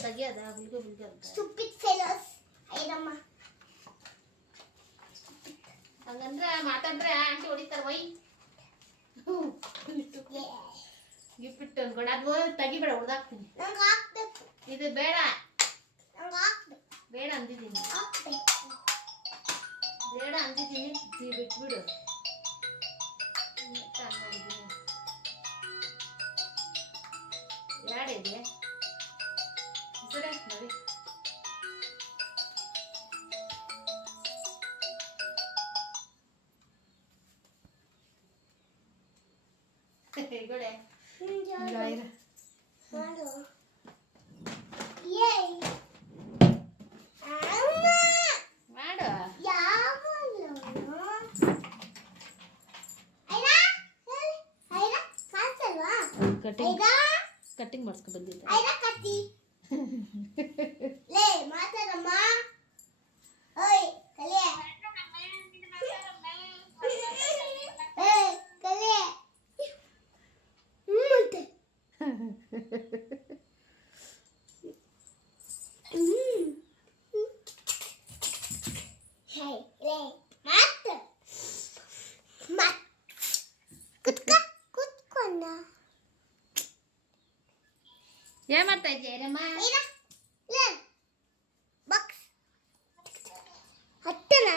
Stupid fellows. ಐರಮ್ಮ ಹಂಗಂದ್ರೆ ಮಾತಾಡ್ರೆ aunty ಹೊಡಿತಾರ Y gift ಅನ್ಕೊಂಡು ಅದು ತೆಗಿಬೇಡ ಹೊಡೆದಾಕ್ತೀನಿ. ನಂಗೆ ಹಾಕ್ಬೇಕು. ಇದು ಬೇಡ ನಂಗೆ ಹಾಕ್ಬೇಕು. ಬೇಡ ಅಂದಿದ್ದೀನಿ. ಹಾಕ್ಬೇಕು. ಬೇಡ ಅಂದಿದ್ದೀನಿ ಬಿಟ್ಬಿಡು. ಮಾಡಿದ್ದೀನಿ ಯಾಡೆ ಇದೆ ಸರಿ ನೋಡಿ ಹೇಗಡೆ ಮಾಡು ಏಯ್ ಅಮ್ಮ ಮಾಡು ಯಾವನು ಐನಾ ಐನಾ ಕಾಸಲ್ವಾ ಕಟಿಂಗ್ ಮಾಡಿಸ್ಕೊ ಬಂದಿದ್ದೆ ಐನಾ ಕತ್ತಿ ಲೇ ಮಾತಾಡಮ್ಮ ಓಯ್ ಕಲಿಯ ಏಯ್ ಕಲಿಯ ಮತ್ತೆ ಹೇ ಲೇ ಮತ್ತೆ ಕುತ್ಕೊಂಡ ಏನ್ ಮಾಡ್ತಾ ಇದ್ದೀಯ ರಮ್ಮ ಬಾಕ್ಸ್ ಹತ್ತನಾ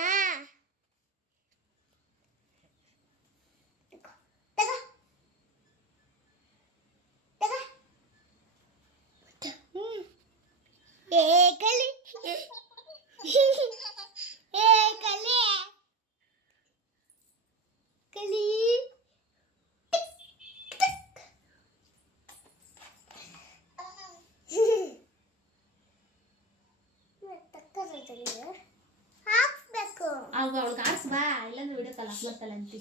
ಕಲಿ ಕಲಿ ಕಲಿ ಹಾಕ್ಬೇಕು ಅವಳಿಗೆ ಆಡ್ಸ್ ಬಾ ಇಲ್ಲಾಂದ್ರೆ ವಿಡಿಯೋ ಕಾಲ್ ಹಾಕ್ಬರ್ತಲ್ಲ ಅಂತಿ